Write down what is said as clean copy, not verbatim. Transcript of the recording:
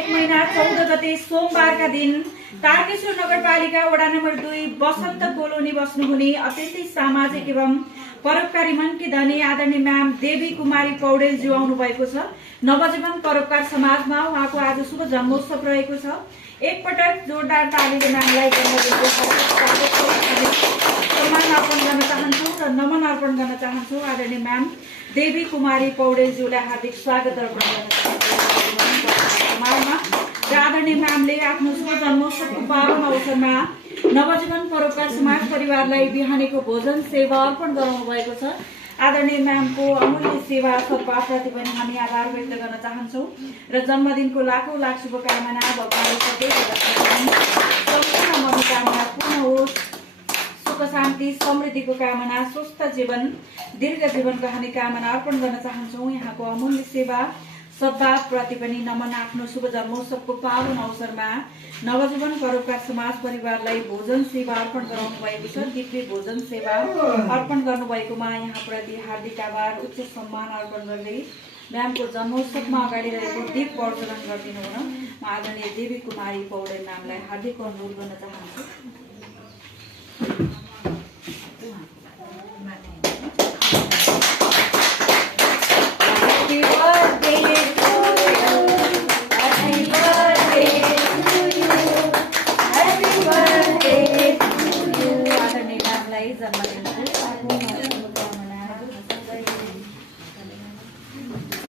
1 महिना 14 गते सोमबारका दिन तारकेश्वर नगरपालिका वडा नम्बर 2 बसन्त कोलोनी बस्नुहुने अत्यन्तै सामाजिक एवं परोपकारी मनकी धनी आदरणीय म्याम देवी कुमारी पौडेलज्यू आउनु भएको छ। नवजीवन परोपकार समाजमा उहाँको आज शुभ जन्मोत्सव रहेको छ। एकपटक जोरदार तालीले म्यामलाई जन्मदिनको सम्मान अर्पण गर्न चाहन्छौँ र नमन अर्पण गर्न चाहन्छौँ। आदरणीय म्याम देवी कुमारी पौडेलज्यूलाई हार्दिक स्वागत अर्पण गर्न चाहन्छौँ। र आदरणीय म्यामले आफ्नो शुभ जन्मोत्सवको पावन अवसरमा नवजीवन परोपकार समाज परिवारलाई बिहानीको भोजन सेवा अर्पण गराउनु भएको छ। आदरणीय म्यामको अमूल्य सेवा सद्भावप्रति पनि हामी आभार व्यक्त गर्न चाहन्छौँ र जन्मदिनको लाखौं लाख शुभकामना भगवानले सम्पूर्ण मनोकामना पूर्ण होस्, सुख शान्ति समृद्धिको कामना, स्वस्थ जीवन दीर्घ जीवनको हामी कामना अर्पण गर्न चाहन्छौँ। यहाँको अमूल्य सेवा सद्भावप्रति पनि नमन। आफ्नो शुभ जन्मोत्सवको पावन अवसरमा नवजीवन परोपकार समाज परिवारलाई भोजन सेवा अर्पण गराउनु भएको छ। दिव्य भोजन सेवा अर्पण गर्नुभएकोमा यहाँप्रति हार्दिक आभार उच्च सम्मान अर्पण गर्दै म्यामको जन्मोत्सवमा अगाडि रहेको दीप प्रज्वलन गरिदिनु हुन म आदरणीय देवी कुमारी पौडेल म्यामलाई हार्दिक अनुरोध गर्न चाहन्छु।